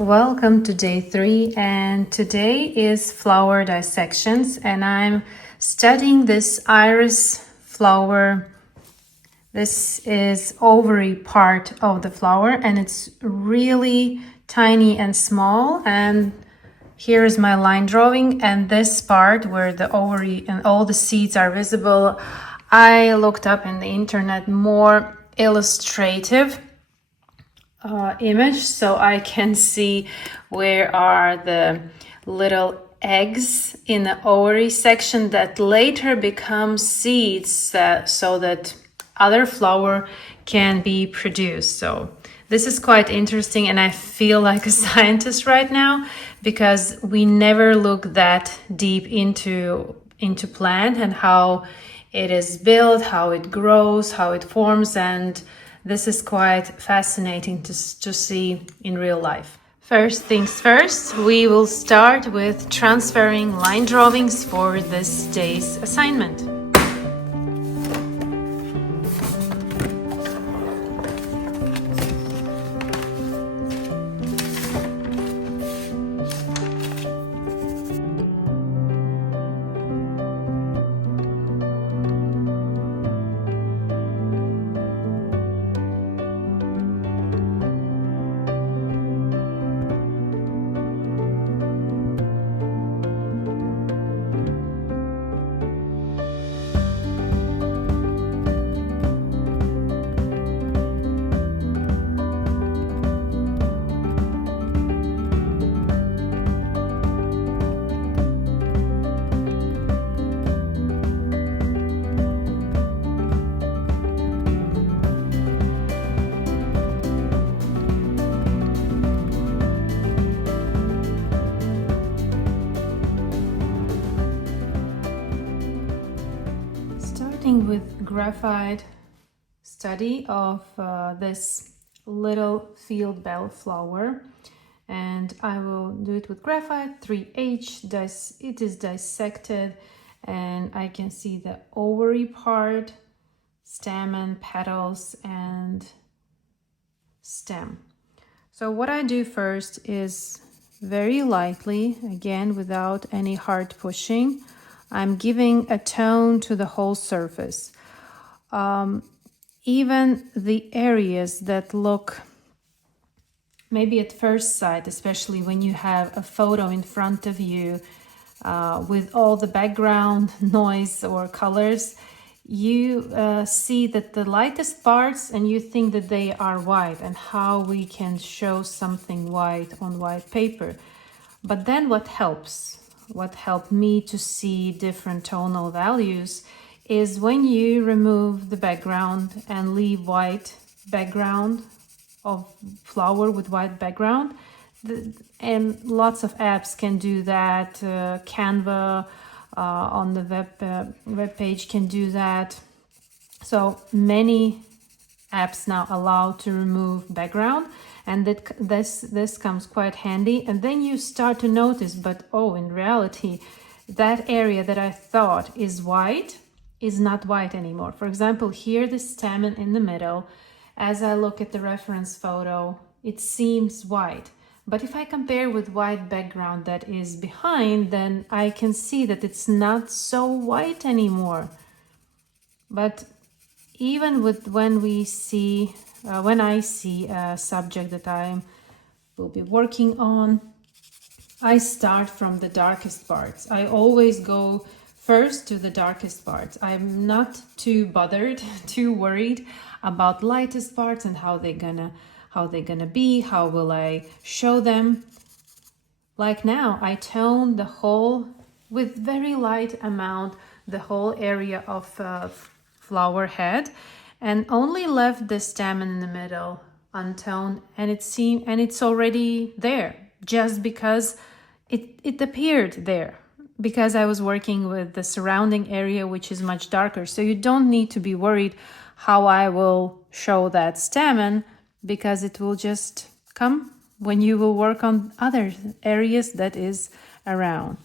Welcome to day 3, and today is flower dissections, and I'm studying this iris flower. This is ovary part of the flower, and it's really tiny and small. And here is my line drawing, and this part where the ovary and all the seeds are visible, I looked up in the internet more illustrative image so I can see where are the little eggs in the ovary section that later become seeds so that other flower can be produced. So this is quite interesting, and I feel like a scientist right now because we never look that deep into plant and how it is built, how it grows, how it forms, and this is quite fascinating to see in real life. First things first, we will start with transferring line drawings for this day's assignment. With graphite study of this little field bell flower, and I will do it with graphite 3H. It is dissected, and I can see the ovary part, stamen, petals, and stem. So what I do first is very lightly, again without any hard pushing, I'm giving a tone to the whole surface. Even the areas that look, maybe at first sight, especially when you have a photo in front of you with all the background noise or colors, you see that the lightest parts and you think that they are white, and how we can show something white on white paper. But then what helped me to see different tonal values is when you remove the background and leave white background of flower with white background. And lots of apps can do that. Canva on the web page can do that. So many apps now allow to remove background, and this comes quite handy. And then you start to notice, but in reality that area that I thought is white is not white anymore. For example, here the stamen in the middle, as I look at the reference photo, it seems white, but if I compare with white background that is behind, then I can see that it's not so white anymore. But even when I see a subject that I will be working on, I start from the darkest parts. I always go first to the darkest parts. I'm not too worried about lightest parts and how they're gonna be, how will I show them. Like now, I tone the whole, with very light amount, the whole area of flower head, and only left the stamen in the middle untoned, and it's already there just because it appeared there, because I was working with the surrounding area, which is much darker. So you don't need to be worried how I will show that stamen, because it will just come when you will work on other areas that is around.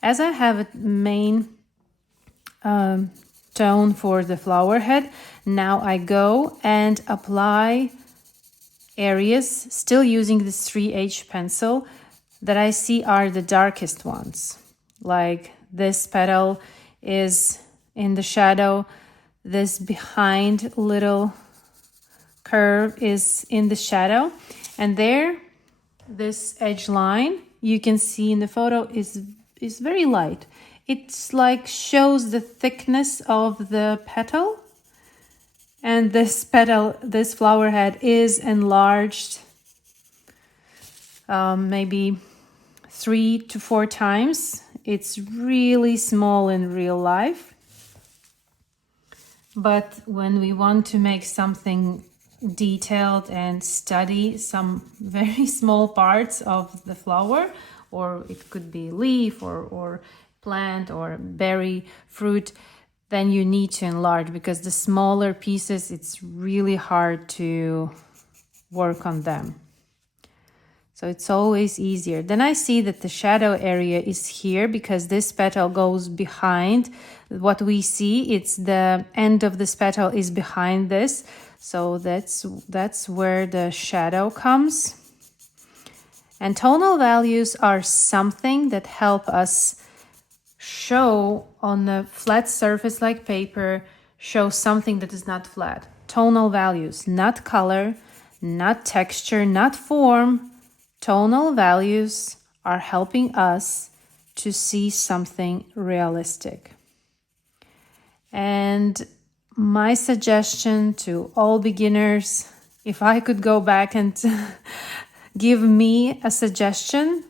As I have a main tone for the flower head, now I go and apply areas, still using this 3H pencil, that I see are the darkest ones. Like this petal is in the shadow, this behind little curve is in the shadow, and there, this edge line you can see in the photo is very light. It's like shows the thickness of the petal, and this petal, this flower head is enlarged maybe 3 to 4 times. It's really small in real life. But when we want to make something detailed and study some very small parts of the flower, or it could be leaf or plant or berry, fruit, then you need to enlarge, because the smaller pieces, it's really hard to work on them. So it's always easier. Then I see that the shadow area is here because this petal goes behind. What we see, it's the end of this petal is behind this. So that's where the shadow comes. And tonal values are something that help us show on a flat surface like paper, show something that is not flat. Tonal values, not color, not texture, not form. Tonal values are helping us to see something realistic. And my suggestion to all beginners, if I could go back and give me a suggestion,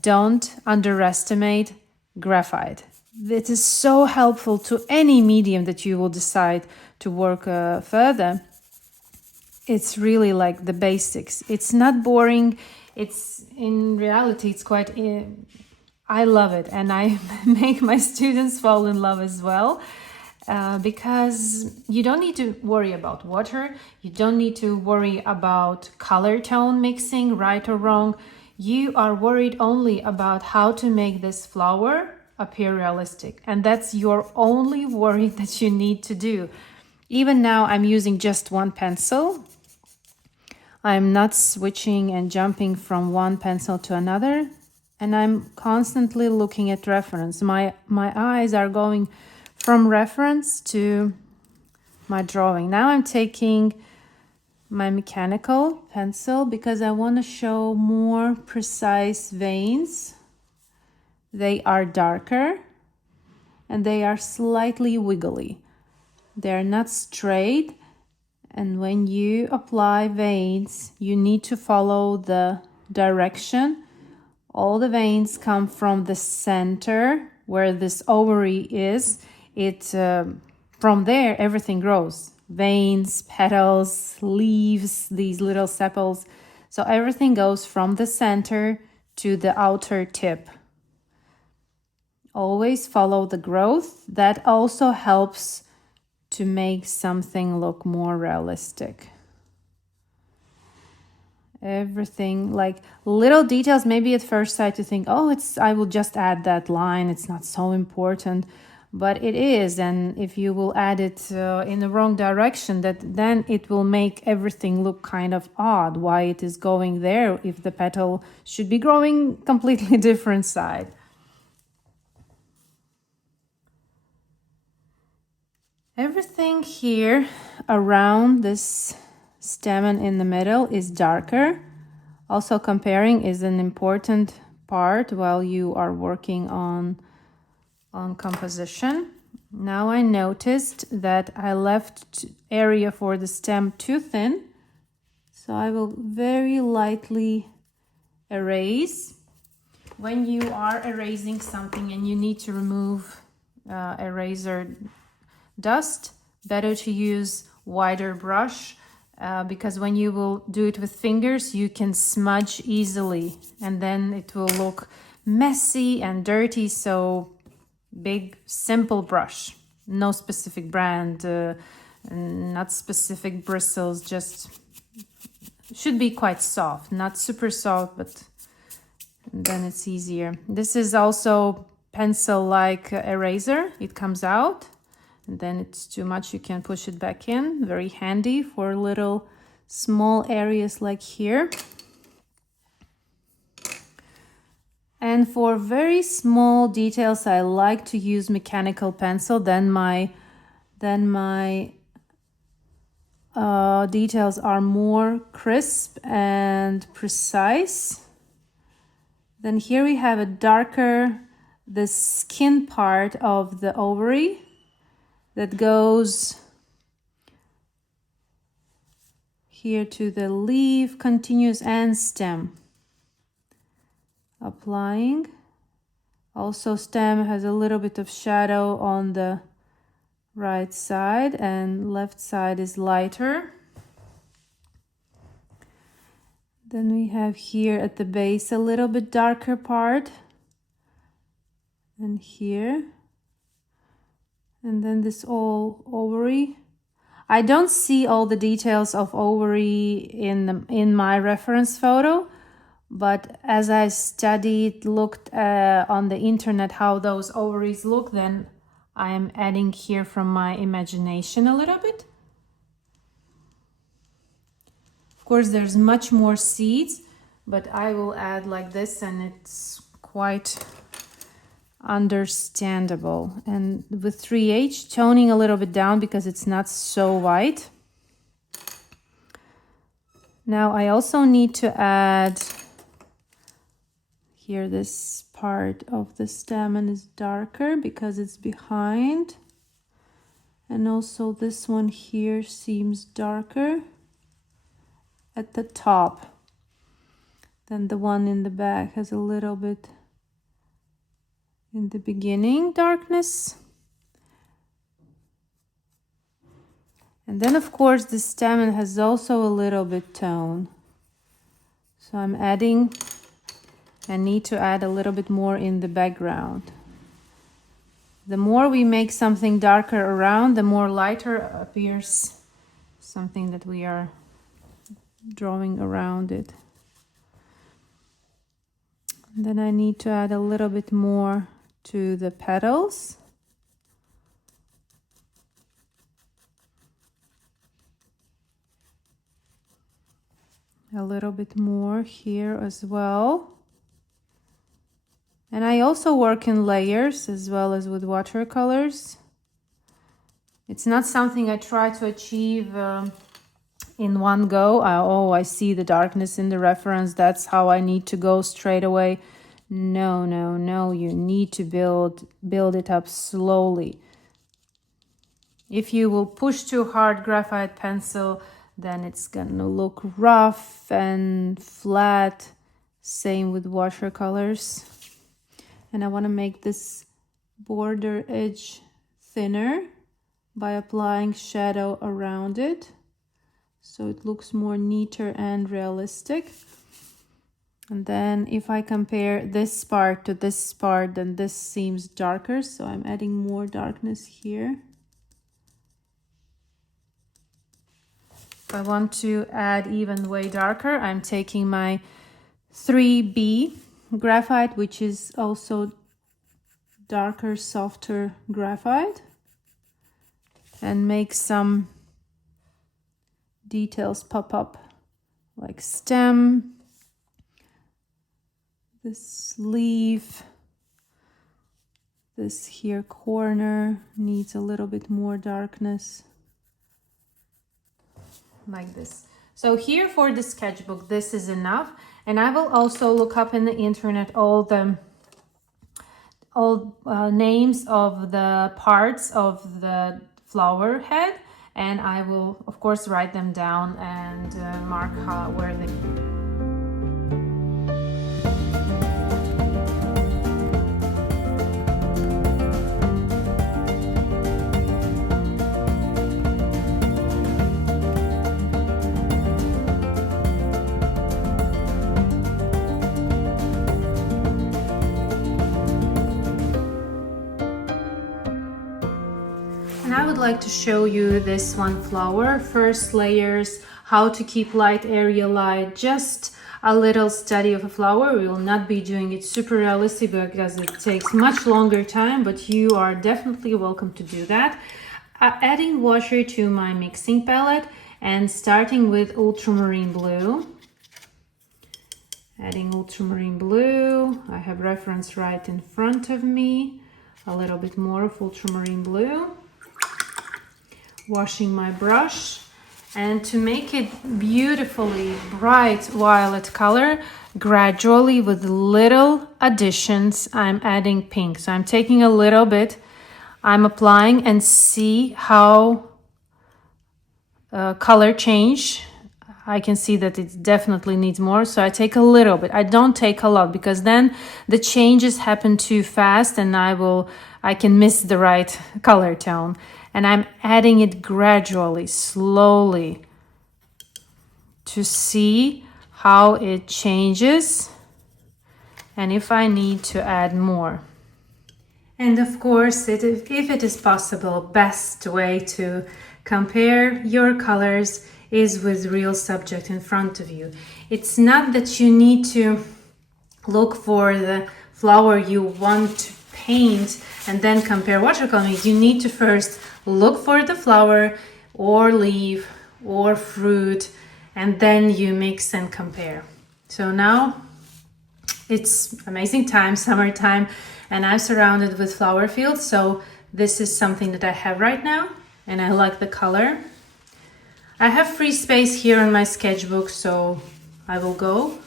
don't underestimate graphite. It is so helpful to any medium that you will decide to work further. It's really like the basics. It's not boring. It's in reality, it's quite, I love it, and I make my students fall in love as well, because you don't need to worry about water. You don't need to worry about color tone mixing, right or wrong. You are worried only about how to make this flower appear realistic, and that's your only worry that you need to do. Even now, I'm using just one pencil. I'm not switching and jumping from one pencil to another, and I'm constantly looking at reference. My eyes are going from reference to my drawing. Now I'm taking my mechanical pencil because I want to show more precise veins. They are darker and they are slightly wiggly. They're not straight. And when you apply veins, you need to follow the direction. All the veins come from the center where this ovary is. From there, everything grows. Veins, petals, leaves, these little sepals. So everything goes from the center to the outer tip. Always follow the growth. That also helps to make something look more realistic. Everything, like little details, maybe at first sight you think, oh, I will just add that line, it's not so important, but it is. And if you will add it in the wrong direction, then it will make everything look kind of odd, why it is going there if the petal should be growing completely different side. Everything here around this stem and in the middle is darker. Also, comparing is an important part while you are working on composition. Now I noticed that I left area for the stem too thin, so I will very lightly erase. When you are erasing something and you need to remove eraser dust, better to use wider brush, because when you will do it with fingers, you can smudge easily and then it will look messy and dirty. So big, simple brush, no specific brand, not specific bristles, just should be quite soft, not super soft, but then it's easier. This is also pencil-like eraser. It comes out. And then it's too much, you can push it back in. Very handy for little small areas like here. And for very small details, I like to use mechanical pencil. Then my details are more crisp and precise. Then here we have a darker, the skin part of the ovary that goes here to the leaf, continues, and stem. Applying. Also, stem has a little bit of shadow on the right side, and left side is lighter. Then we have here at the base a little bit darker part, and here, and then this all ovary. I don't see all the details of ovary in my reference photo, but as I studied, looked on the internet how those ovaries look, then I am adding here from my imagination a little bit. Of course, there's much more seeds, but I will add like this, and it's quite understandable. And with 3H, toning a little bit down because it's not so white. Now I also need to add here, this part of the stem is darker because it's behind. And also this one here seems darker at the top. Then the one in the back has a little bit in the beginning darkness. And then of course the stem has also a little bit tone. So I'm adding, I need to add a little bit more in the background. The more we make something darker around, the more lighter appears something that we are drawing around it. And then I need to add a little bit more to the petals. A little bit more here as well. And I also work in layers as well as with watercolors. It's not something I try to achieve in one go. I see the darkness in the reference, that's how I need to go straight away. No, no, no, you need to build it up slowly. If you will push too hard graphite pencil, then it's gonna look rough and flat. Same with watercolors. And I want to make this border edge thinner by applying shadow around it, so it looks more neater and realistic. And then if I compare this part to this part, then this seems darker, so I'm adding more darkness here. If I want to add even way darker, I'm taking my 3B graphite, which is also darker, softer graphite, and make some details pop up, like stem, this leaf, this here corner needs a little bit more darkness, like this. So here for the sketchbook, this is enough. And I will also look up in the internet all names of the parts of the flower head, and I will of course write them down and mark where they. I would like to show you this one flower. First layers, how to keep light area light, just a little study of a flower. We will not be doing it super realistic because it takes much longer time, but you are definitely welcome to do that. Adding water to my mixing palette, And starting with ultramarine blue. Adding ultramarine blue. I have reference right in front of me. A little bit more of ultramarine blue. Washing my brush. And to make it beautifully bright violet color, gradually with little additions, I'm adding pink. So I'm taking a little bit, I'm applying and see how color change. I can see that it definitely needs more, so I take a little bit. I don't take a lot because then the changes happen too fast and I can miss the right color tone. And I'm adding it gradually, slowly, to see how it changes and if I need to add more. And of course, if it is possible, best way to compare your colors is with real subject in front of you. It's not that you need to look for the flower you want to paint and then compare watercolor. You need to first look for the flower or leaf or fruit, and then you mix and compare. So now it's amazing time, summertime, and I'm surrounded with flower fields. So this is something that I have right now, and I like the color. I have free space here in my sketchbook, so I will go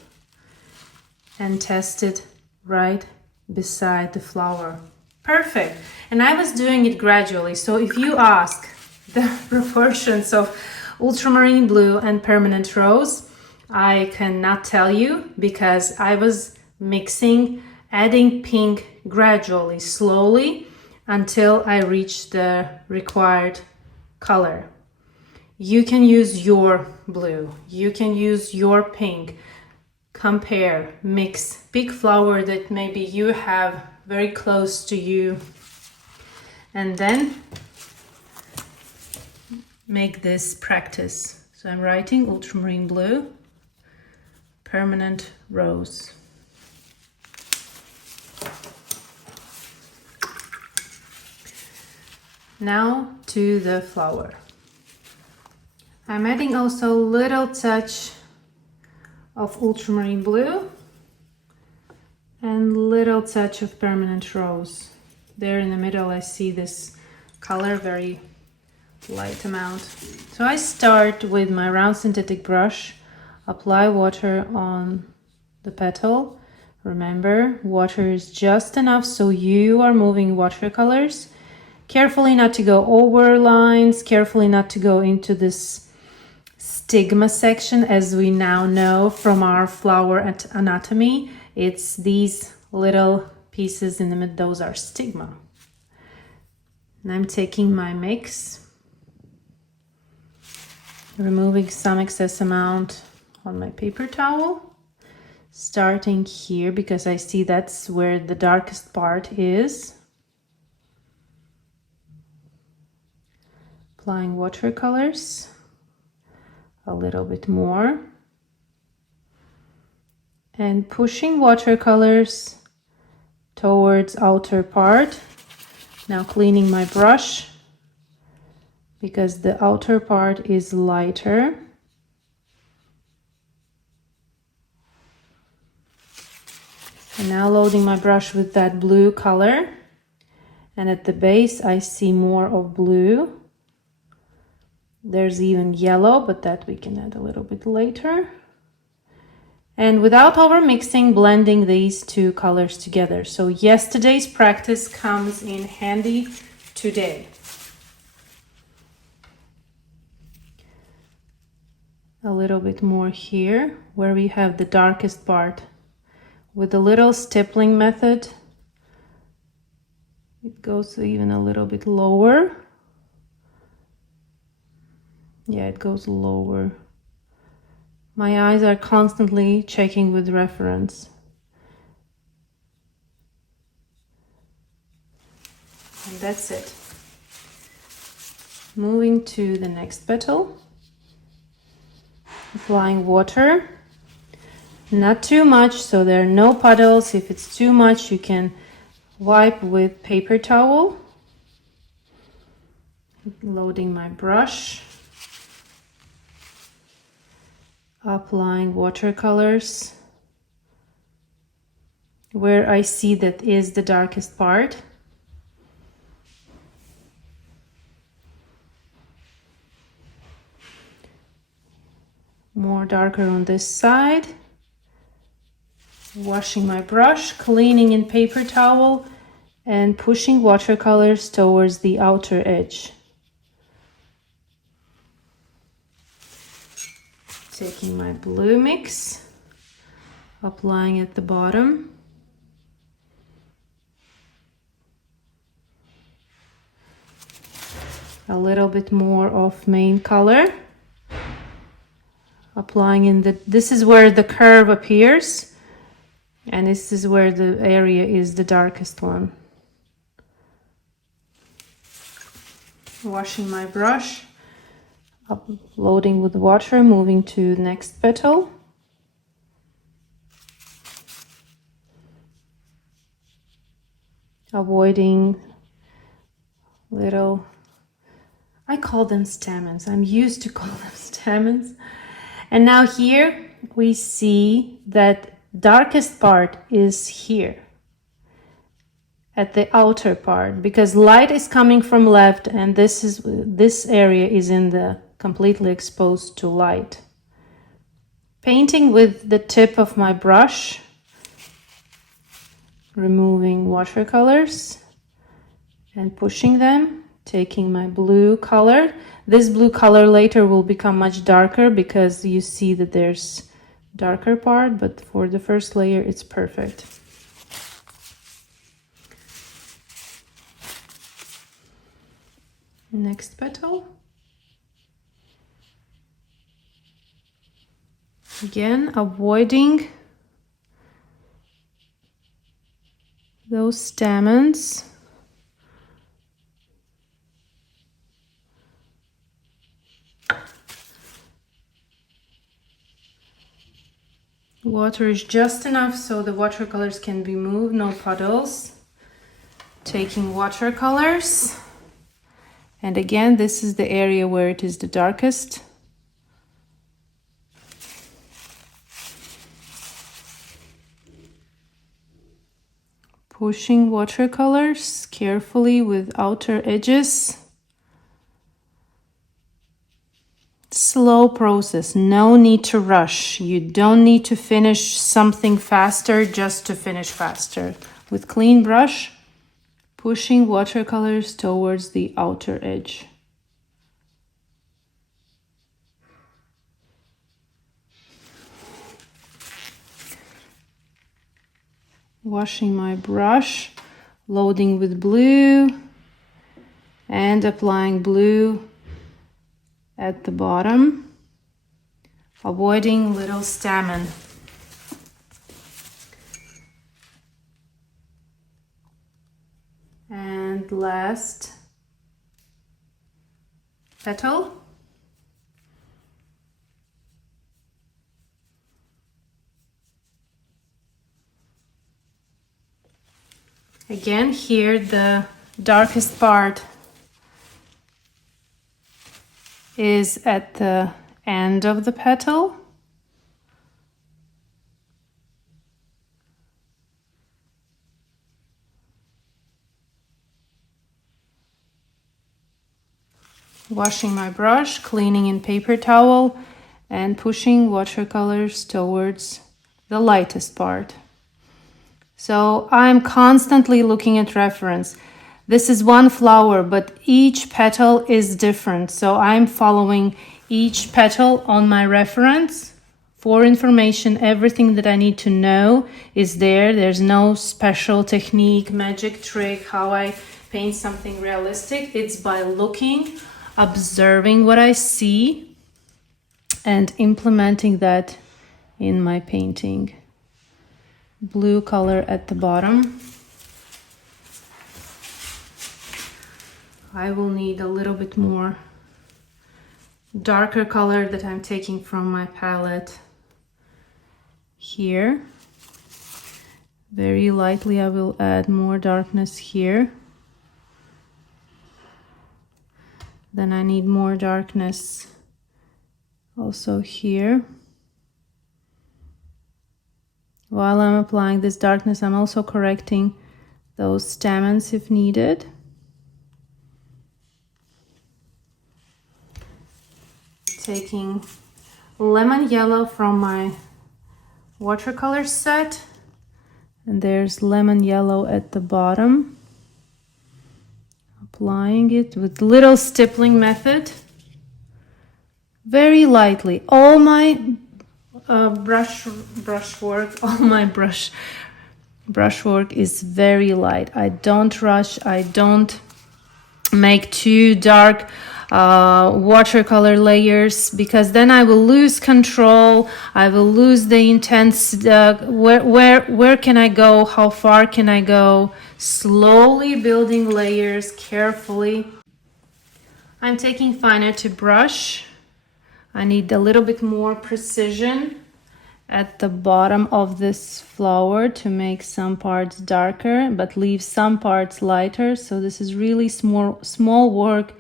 and test it right beside the flower. Perfect. And I was doing it gradually. So if you ask the proportions of ultramarine blue and permanent rose, I cannot tell you because I was mixing, adding pink gradually, slowly, until I reached the required color. You can use your blue, you can use your pink, compare, mix, pick flower that maybe you have very close to you, and then make this practice. So I'm writing ultramarine blue, permanent rose. Now to the flower. I'm adding also a little touch of ultramarine blue and little touch of permanent rose. There in the middle I see this color, very light amount. So I start with my round synthetic brush, apply water on the petal. Remember, water is just enough so you are moving watercolors. Carefully not to go over lines, carefully not to go into this stigma section, as we now know from our flower anatomy. It's these little pieces in the middle, those are stigma. And I'm taking my mix, removing some excess amount on my paper towel, starting here because I see that's where the darkest part is. Applying watercolors a little bit more and pushing watercolors towards outer part. Now cleaning my brush because the outer part is lighter. And now loading my brush with that blue color, and at the base I see more of blue. There's even yellow, but that we can add a little bit later. And without over mixing, blending these two colors together. So yesterday's practice comes in handy today. A little bit more here where we have the darkest part. With a little stippling method, it goes even a little bit lower. Yeah, it goes lower. My eyes are constantly checking with reference. And that's it. Moving to the next petal. Applying water. Not too much, so there are no puddles. If it's too much, you can wipe with paper towel. Loading my brush. applying watercolors where I see that is the darkest part. More darker on this side. Washing my brush, cleaning in paper towel, and pushing watercolors towards the outer edge. Taking my blue mix, applying at the bottom. A little bit more of main color. Applying in this is where the curve appears, and this is where the area is the darkest one. Washing my brush, loading with water, moving to the next petal. Avoiding little, I call them stamens. I'm used to call them stamens. And now here we see that darkest part is here at the outer part, because light is coming from left, and this area is in the completely exposed to light. Painting with the tip of my brush, removing watercolors and pushing them, taking my blue color. This blue color later will become much darker because you see that there's darker part, but for the first layer it's perfect. Next petal. Again, avoiding those stamens. Water is just enough so the watercolors can be moved, no puddles. Taking watercolors. And again, this is the area where it is the darkest. Pushing watercolors carefully with outer edges. Slow process, no need to rush. You don't need to finish something faster just to finish faster. With clean brush, pushing watercolors towards the outer edge. Washing my brush, loading with blue, and applying blue at the bottom, avoiding little stamen. And last petal. Again, here the darkest part is at the end of the petal. Washing my brush, cleaning in paper towel, and pushing watercolors towards the lightest part. So I'm constantly looking at reference. This is one flower, but each petal is different. So I'm following each petal on my reference. For information, everything that I need to know is there. There's no special technique, magic trick, how I paint something realistic. It's by looking, observing what I see, and implementing that in my painting. Blue color at the bottom. I will need a little bit more darker color that I'm taking from my palette here. Very lightly I will add more darkness here. Then I need more darkness also here. While I'm applying this darkness, I'm also correcting those stamens if needed. Taking lemon yellow from my watercolor set, and there's lemon yellow at the bottom. Applying it with little stippling method, very lightly. All my brush work is very light. I don't rush. I don't make too dark watercolor layers, because then I will lose control. I will lose the intensity. Where can I go? How far can I go? Slowly building layers carefully. I'm taking finer to brush. I need a little bit more precision at the bottom of this flower to make some parts darker but leave some parts lighter. So this is really small work.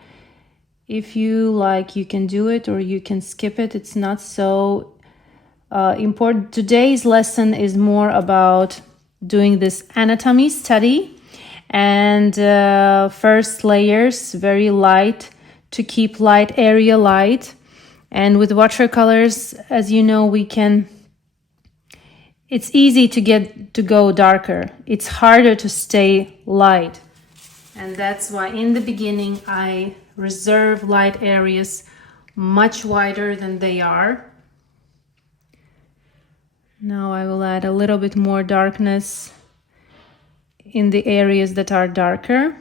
If you like, you can do it or you can skip it. It's not so important. Today's lesson is more about doing this anatomy study, and first layers very light to keep light area light. And with watercolors, as you know, it's easy to go darker. It's harder to stay light. And that's why in the beginning I reserve light areas much wider than they are. Now I will add a little bit more darkness in the areas that are darker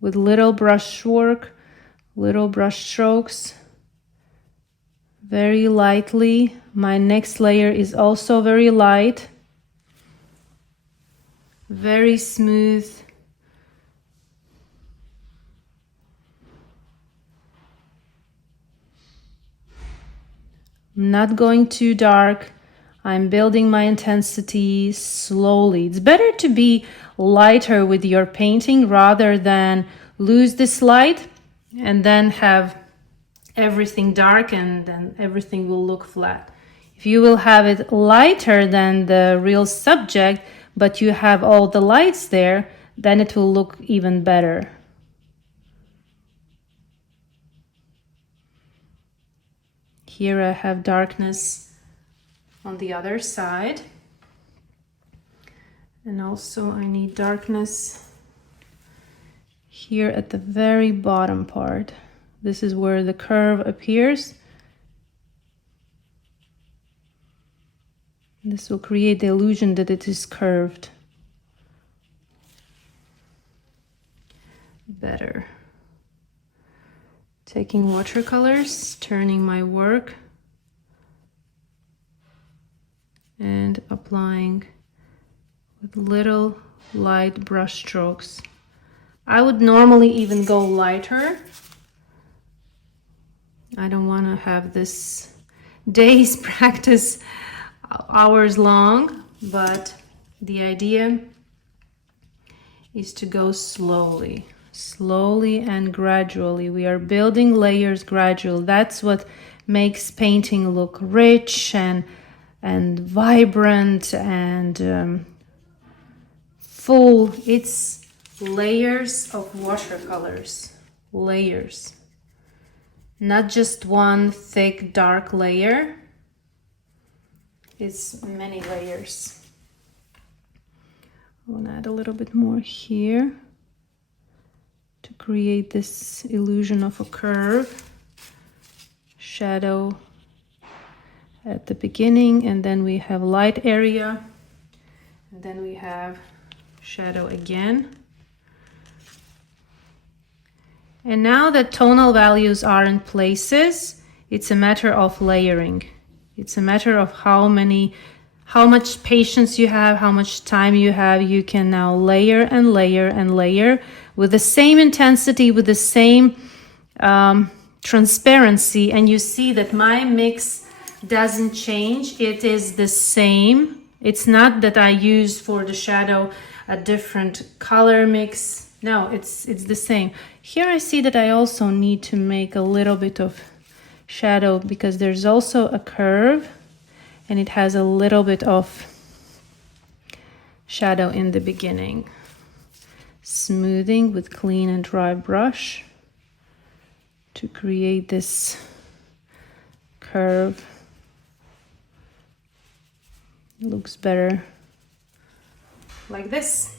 with little brush work, little brush strokes, very lightly. My next layer is also very light, very smooth. I'm not going too dark. I'm building my intensity slowly. It's better to be lighter with your painting rather than lose this light and then have everything dark and then everything will look flat. If you will have it lighter than the real subject, but you have all the lights there, then it will look even better. Here I have darkness on the other side. And also I need darkness here at the very bottom part. This is where the curve appears. This will create the illusion that it is curved. Better. Taking watercolors, turning my work, and applying with little light brush strokes. I would normally even go lighter. I don't want to have this day's practice hours long, but the idea is to go slowly and gradually. We are building layers gradually. That's what makes painting look rich and vibrant and full. It's layers of watercolors, layers, not just one thick dark layer. It's many layers. I want to add a little bit more here to create this illusion of a curve. Shadow at the beginning, and then we have light area, and then we have shadow again. And now that tonal values are in places, it's a matter of layering. It's a matter of how much patience you have, how much time you have. You can now layer and layer and layer with the same intensity, with the same transparency, and you see that my mix doesn't change. It is the same. It's not that I use for the shadow a different color mix. No, it's the same. Here I see that I also need to make a little bit of shadow because there's also a curve and it has a little bit of shadow in the beginning. Smoothing with clean and dry brush to create this curve. It looks better like this.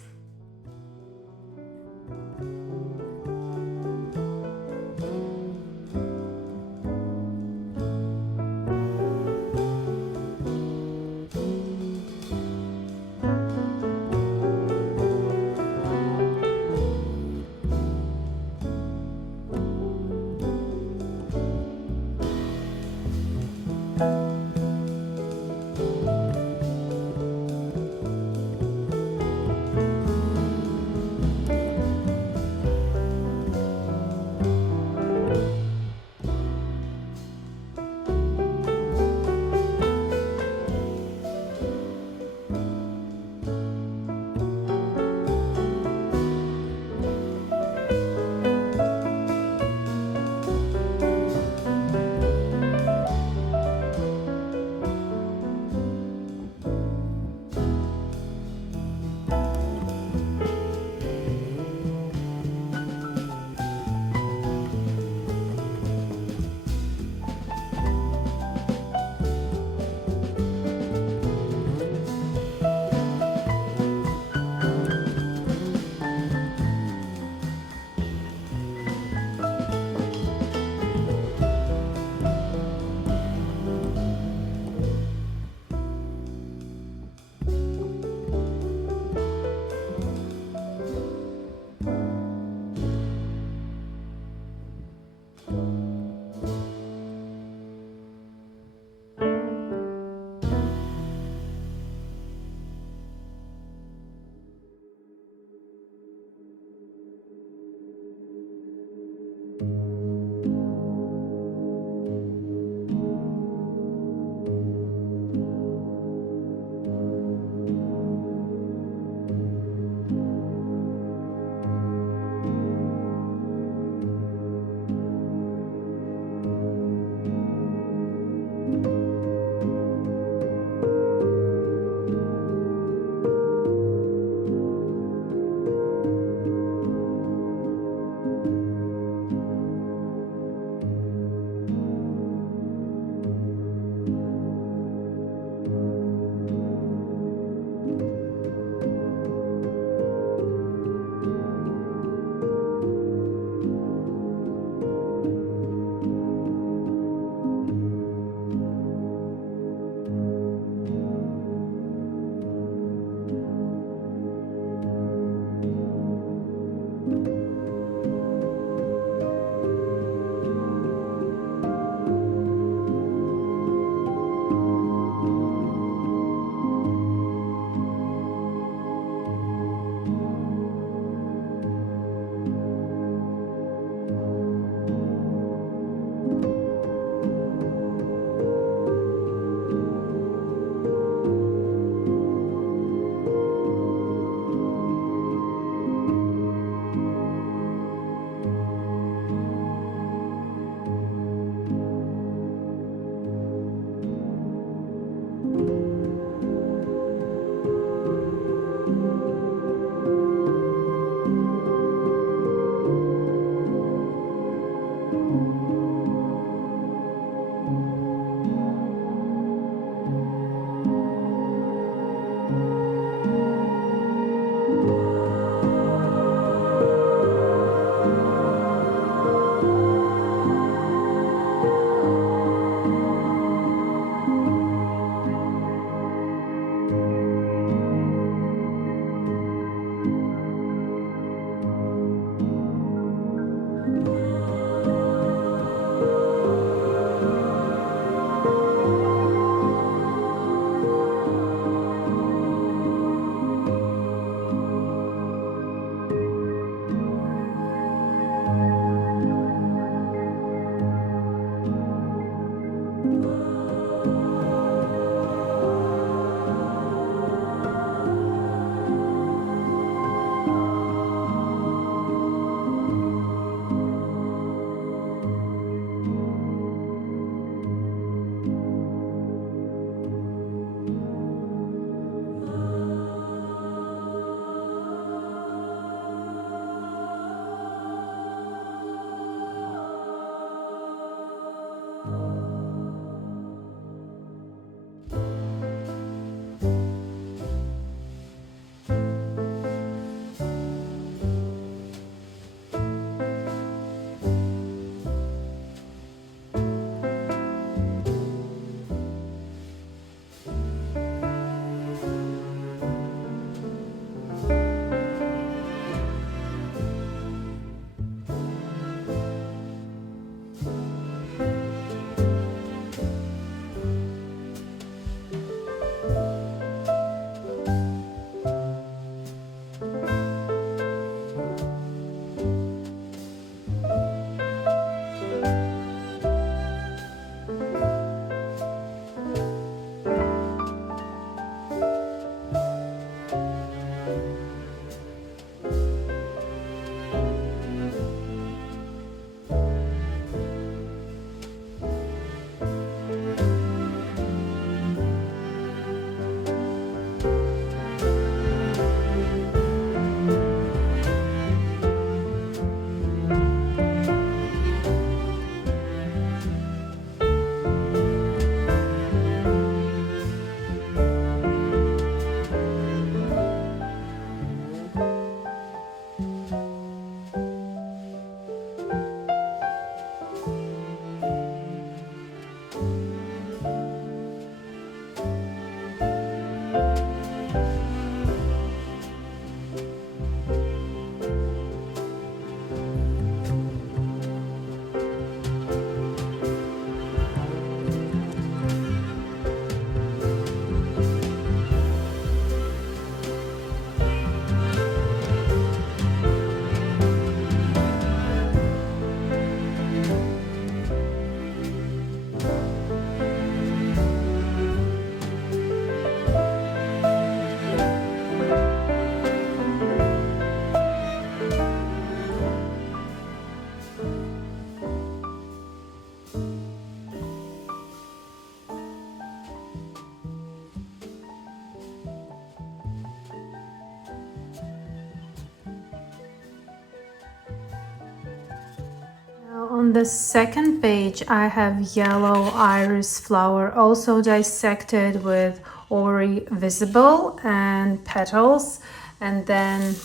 On the second page, I have yellow iris flower, also dissected with already visible and petals, and then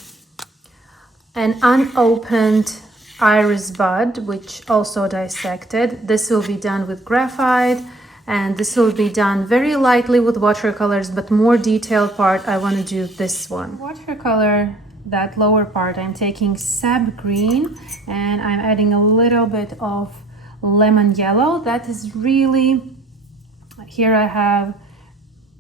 an unopened iris bud, which also dissected. This will be done with graphite, and this will be done very lightly with watercolors, but more detailed part, I want to do this one. Watercolor, that lower part, I'm taking sap green and I'm adding a little bit of lemon yellow. That is really, here I have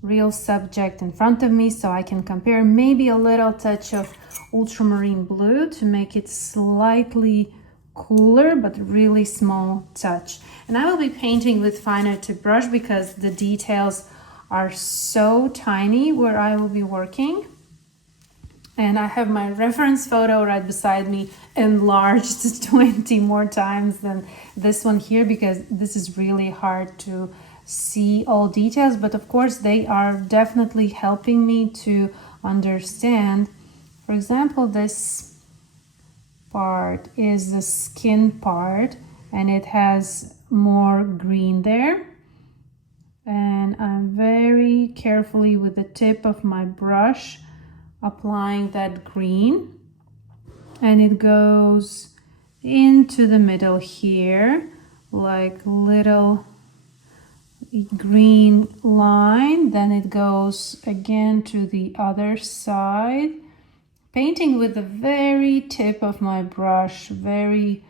real subject in front of me, so I can compare. Maybe a little touch of ultramarine blue to make it slightly cooler, but really small touch. And I will be painting with finer tip brush because the details are so tiny where I will be working. And I have my reference photo right beside me, enlarged 20 more times than this one here, because this is really hard to see all details, but of course they are definitely helping me to understand. For example, this part is the skin part and it has more green there, and I'm very carefully with the tip of my brush applying that green, and it goes into the middle here like little green line, then it goes again to the other side, painting with the very tip of my brush, very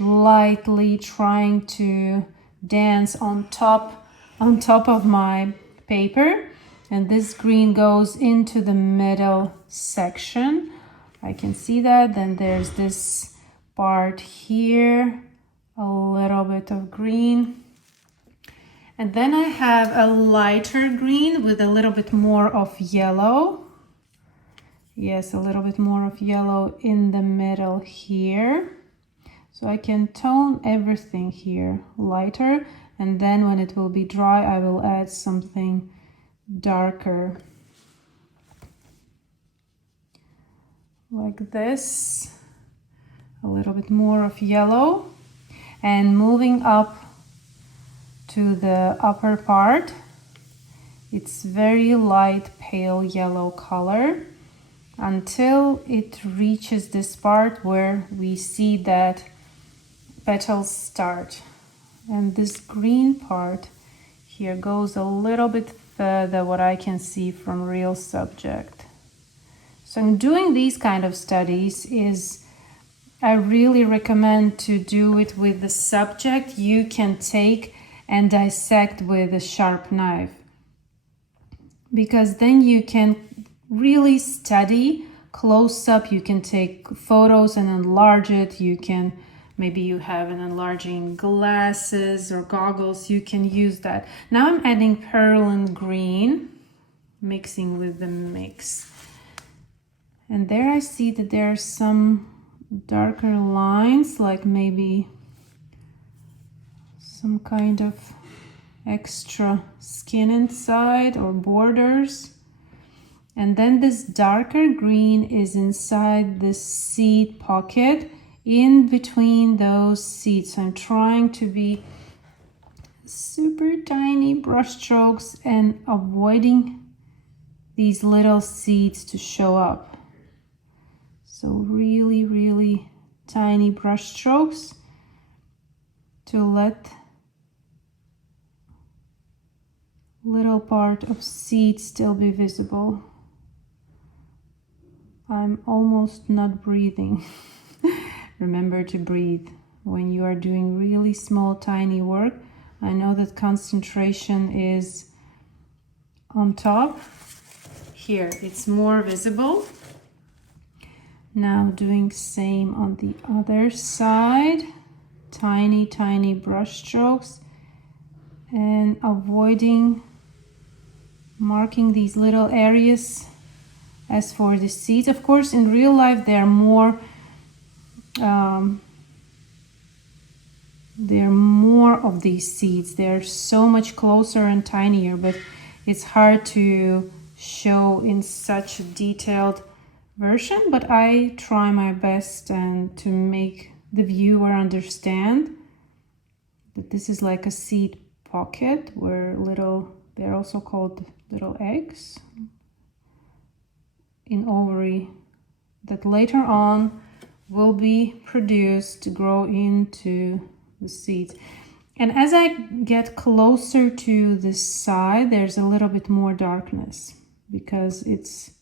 lightly trying to dance on top of my paper. And this green goes into the middle section. I can see that. Then there's this part here, a little bit of green. And then I have a lighter green with a little bit more of yellow. Yes, a little bit more of yellow in the middle here. So I can tone everything here lighter. And then when it will be dry, I will add something darker like this, a little bit more of yellow, and moving up to the upper part, it's very light pale yellow color until it reaches this part where we see that petals start, and this green part here goes a little bit further what I can see from real subject. So in doing these kind of studies I really recommend to do it with the subject you can take and dissect with a sharp knife, because then you can really study close up. You can take photos and enlarge it. You can, maybe you have an enlarging glasses or goggles, you can use that. Now I'm adding pearl and green, mixing with the mix. And there I see that there are some darker lines, like maybe some kind of extra skin inside or borders. And then this darker green is inside the seed pocket, in between those seeds. So I'm trying to be super tiny brush strokes and avoiding these little seeds to show up. So really, really tiny brush strokes to let little part of seed still be visible. I'm almost not breathing. Remember to breathe when you are doing really small, tiny work. I know that concentration is on top. Here, it's more visible. Now doing same on the other side. Tiny, tiny brush strokes and avoiding marking these little areas. As for the seeds, of course, in real life, they're more of these seeds. They're so much closer and tinier, but it's hard to show in such a detailed version. But I try my best and to make the viewer understand that this is like a seed pocket where they're also called little eggs in ovary that later on will be produced to grow into the seeds. And as I get closer to this side, there's a little bit more darkness because it's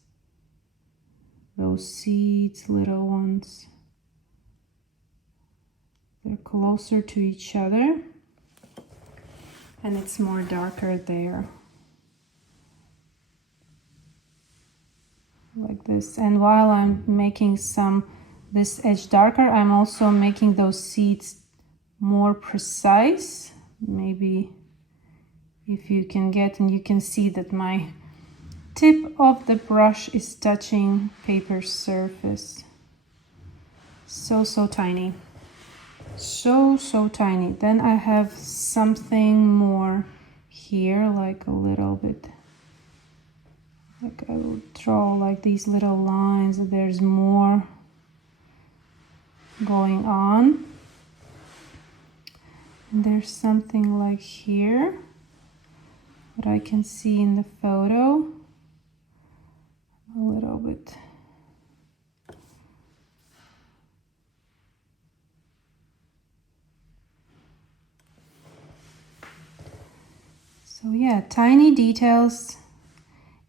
those seeds, little ones. They're closer to each other and it's more darker there. Like this. And while I'm making this edge darker, I'm also making those seeds more precise. Maybe if you can get, and you can see that my tip of the brush is touching paper surface. So tiny. So tiny. Then I have something more here, like a little bit. Like I will draw like these little lines. There's more going on. And there's something like here that I can see in the photo a little bit. So yeah, tiny details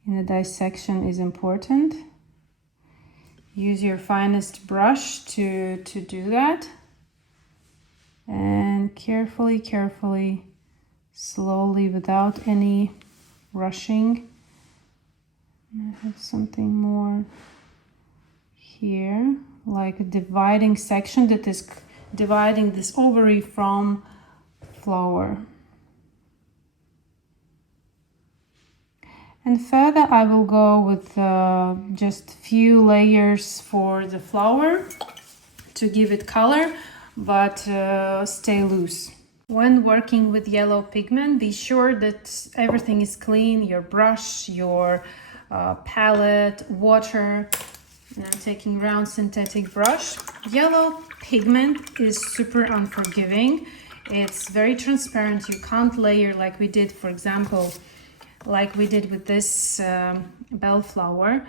in the dissection is important. Use your finest brush to do that. And carefully, slowly, without any rushing. I have something more here, like a dividing section that is dividing this ovary from flower. And further I will go with just few layers for the flower to give it color, but stay loose. When working with yellow pigment, be sure that everything is clean, your brush, your palette, water. And I'm taking round synthetic brush. Yellow pigment is super unforgiving. It's very transparent. You can't layer like we did, for example, like we did with this bellflower.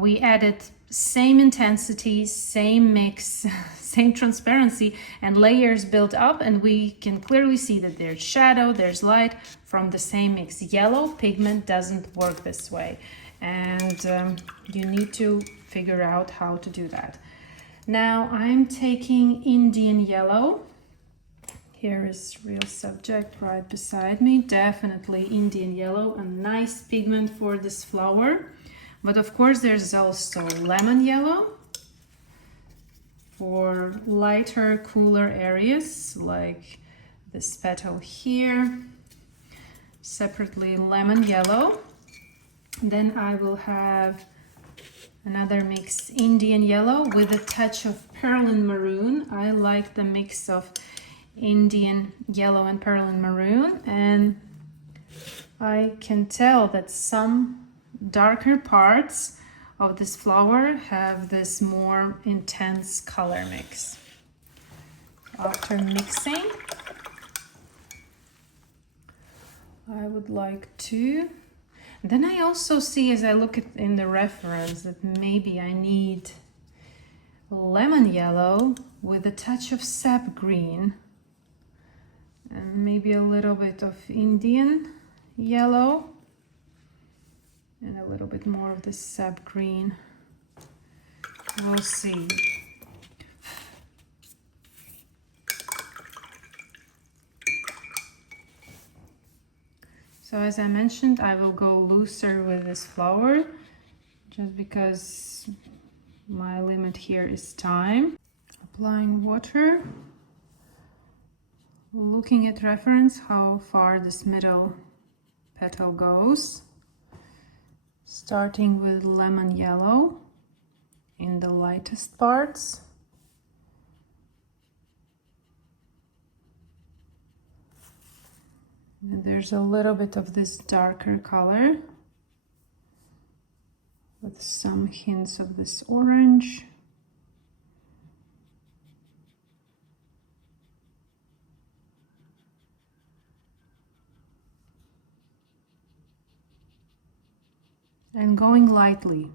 We added same intensity, same mix, same transparency, and layers built up, and we can clearly see that there's shadow, there's light from the same mix. Yellow pigment doesn't work this way, and you need to figure out how to do that. Now I'm taking Indian yellow. Here is real subject right beside me. Definitely Indian yellow, a nice pigment for this flower. But of course there's also lemon yellow for lighter, cooler areas like this petal here. Separately lemon yellow. Then I will have another mix, Indian yellow with a touch of perlin maroon. I like the mix of Indian yellow and perlin maroon, and I can tell that some darker parts of this flower have this more intense color mix. After mixing, I would like to, then I also see as I look at in the reference that maybe I need lemon yellow with a touch of sap green and maybe a little bit of Indian yellow and a little bit more of the sap green. We'll see. So as I mentioned, I will go looser with this flower just because my limit here is time. Applying water, looking at reference how far this middle petal goes, starting with lemon yellow in the lightest parts. And there's a little bit of this darker color with some hints of this orange. and going lightly.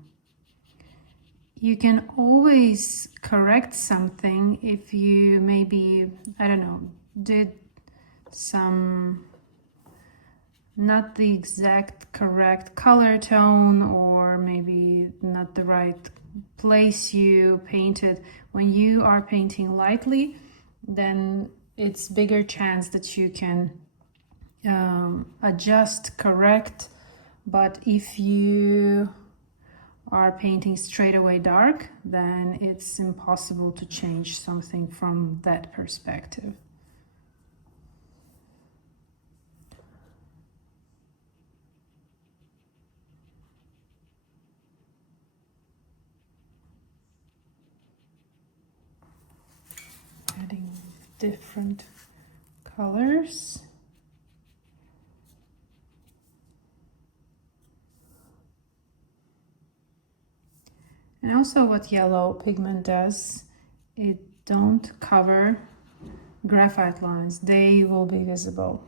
You can always correct something if you maybe, I don't know, did some not the exact correct color tone, or maybe not the right place you painted. When you are painting lightly, then it's bigger chance that you can adjust, correct. But if you are painting straight away dark, then it's impossible to change something from that perspective. Adding different colors. And also what yellow pigment does, it don't cover graphite lines. They will be visible.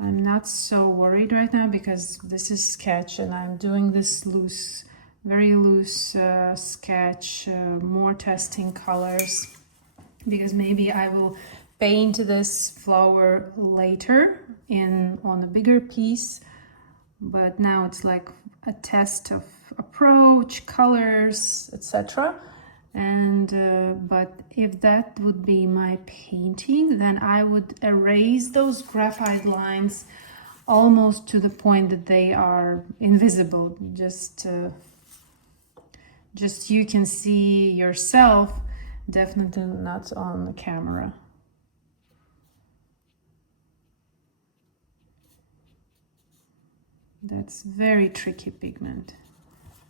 I'm not so worried right now because this is sketch and I'm doing this loose, very loose sketch, more testing colors, because maybe I will paint this flower later on a bigger piece. But now it's like a test of approach, colors, etc. And but if that would be my painting, then I would erase those graphite lines almost to the point that they are invisible. Just you can see yourself, definitely not on the camera. That's very tricky pigment.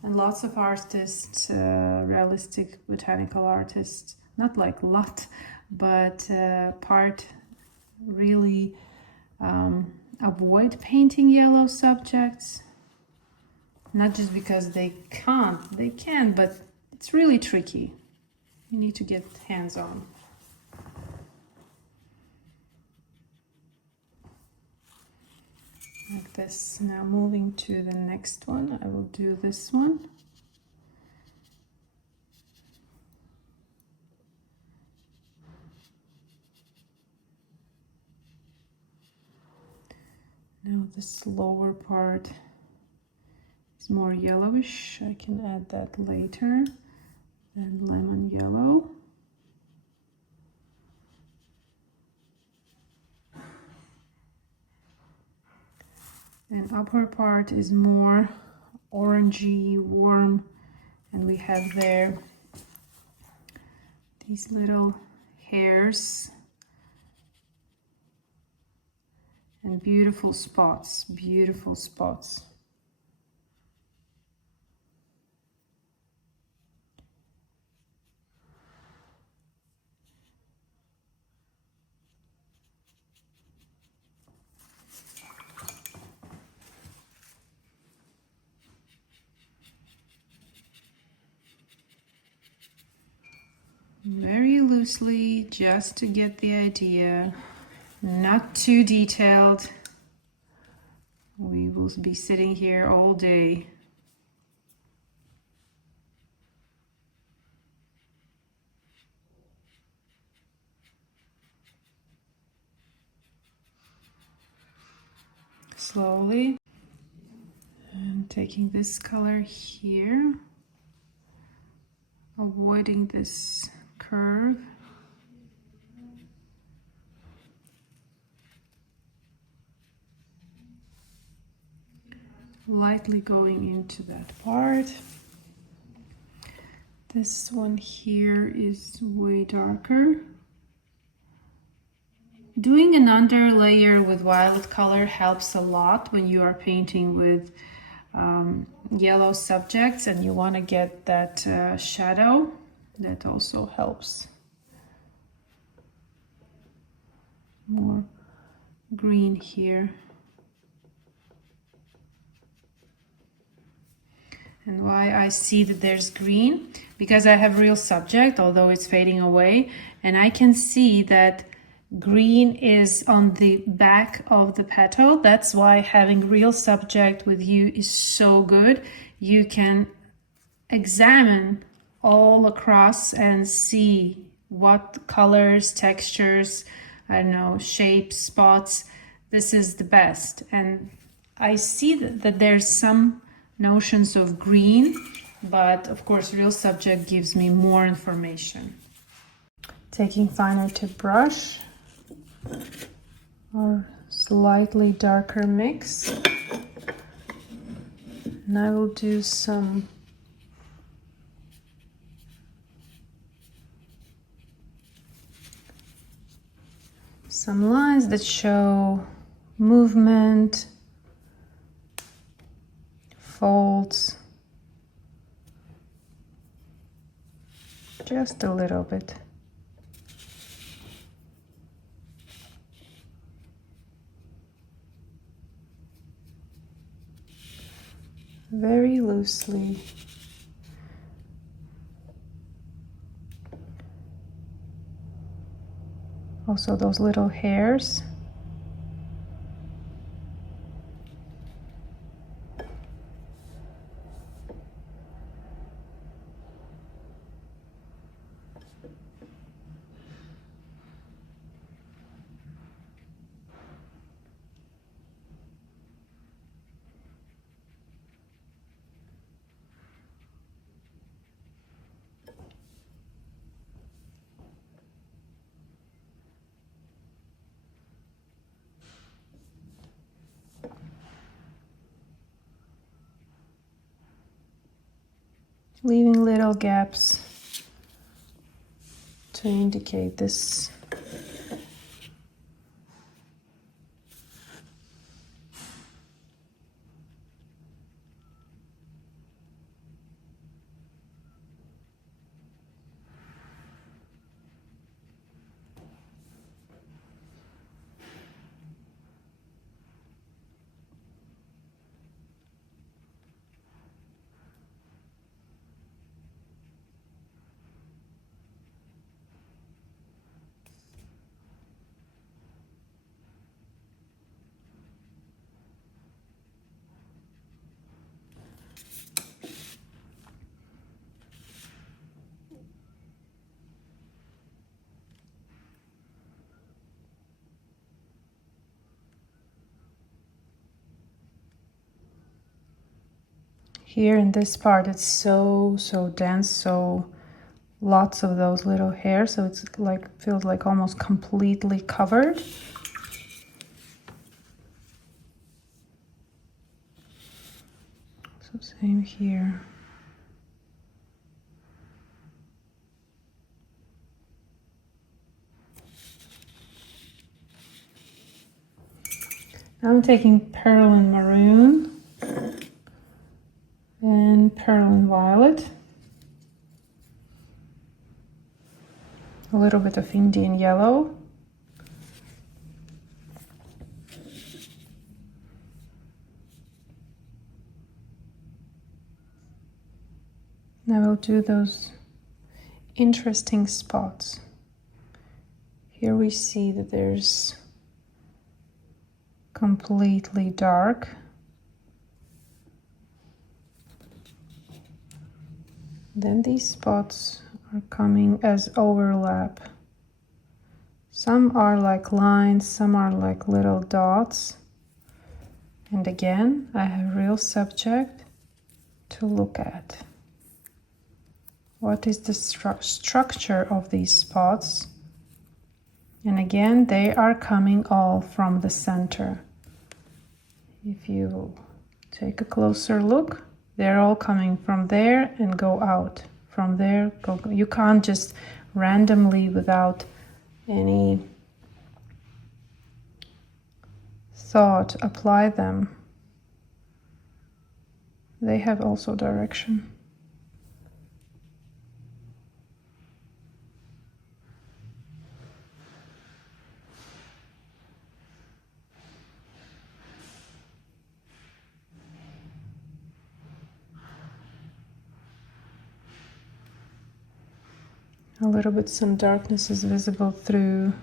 And lots of artists, realistic botanical artists, not like lot, but part really avoid painting yellow subjects. Not just because they can't, they can, but it's really tricky. You need to get hands-on. Like this. Now moving to the next one, I will do this one. Now this lower part is more yellowish. I can add that later. Then lemon yellow. And upper part is more orangey, warm, and we have there these little hairs and beautiful spots, beautiful spots. Very loosely, just to get the idea, not too detailed. We will be sitting here all day. Slowly, and taking this color here, avoiding this curve. Lightly going into that part. This one here is way darker. Doing an underlayer with violet color helps a lot when you are painting with yellow subjects and you want to get that shadow. That also helps. More green here. And why I see that there's green? Because I have real subject, although it's fading away, and I can see that green is on the back of the petal. That's why having real subject with you is so good. You can examine all across and see what colors, textures, I don't know, shapes, spots. This is the best. And I see that there's some notions of green, but of course real subject gives me more information. Taking finer tip brush or slightly darker mix, and I will do some lines that show movement, folds, just a little bit. Very loosely. Also those little hairs. Leaving little gaps to indicate this. Here in this part it's so dense, so lots of those little hairs, so it's like feels like almost completely covered. So same here. Now I'm taking Pearl and Maroon and Pearl and Violet, a little bit of Indian Yellow, and I will do those interesting spots. Here we see that there's completely dark. Then these spots are coming as overlap. Some are like lines, some are like little dots. And again, I have real subject to look at. What is the structure of these spots? And again, they are coming all from the center. If you take a closer look, they're all coming from there and go out. From there, go. You can't just randomly, without any thought, apply them. They have also direction. A little bit some darkness is visible through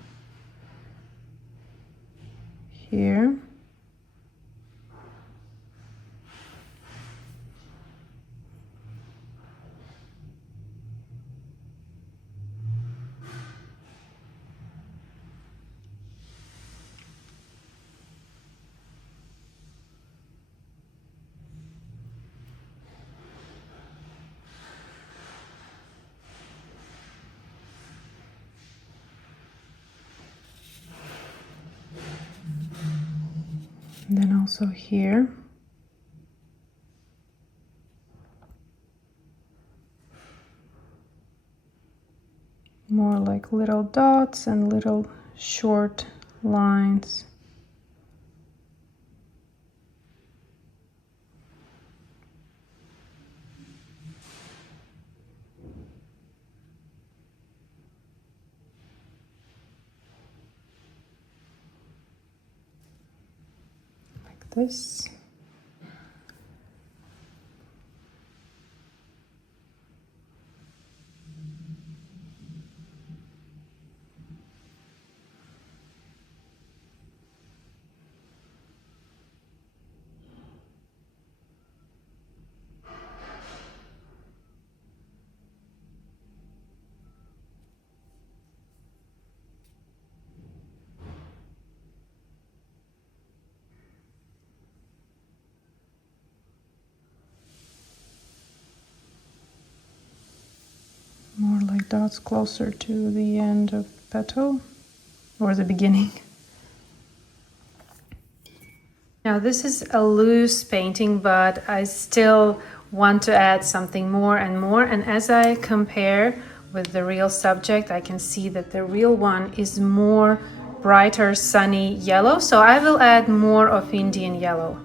also here. More like little dots and little short lines. Like this. More like dots closer to the end of the petal or the beginning. Now this is a loose painting, but I still want to add something more and more. And as I compare with the real subject, I can see that the real one is more brighter, sunny yellow. So I will add more of Indian yellow.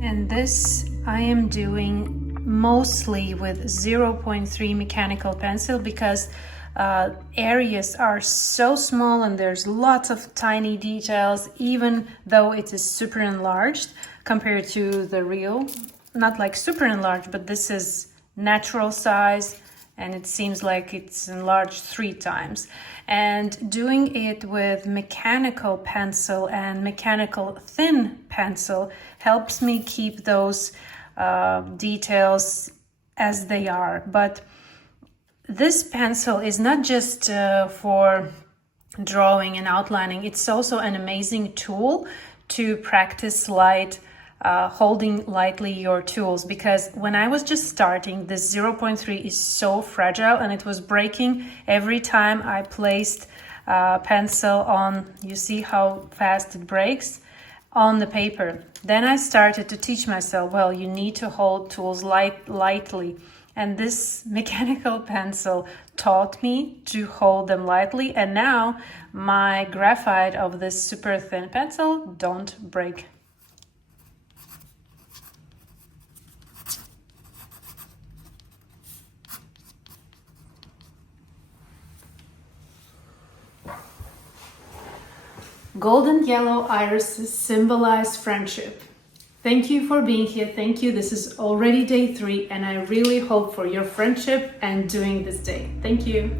And this I am doing mostly with 0.3 mechanical pencil because areas are so small and there's lots of tiny details, even though it is super enlarged compared to the real. Not like super enlarged, but this is natural size and it seems like it's enlarged 3 times. And doing it with mechanical pencil and mechanical thin pencil helps me keep those details as they are. But this pencil is not just for drawing and outlining, it's also an amazing tool to practice holding lightly your tools, because when I was just starting, this 0.3 is so fragile and it was breaking every time I placed pencil on. You see how fast it breaks on the paper. Then I started to teach myself, well, you need to hold tools lightly, and this mechanical pencil taught me to hold them lightly, and now my graphite of this super thin pencil don't break. Golden yellow irises symbolize friendship. Thank you for being here. Thank you. This is already day 3 and I really hope for your friendship and doing this day. Thank you.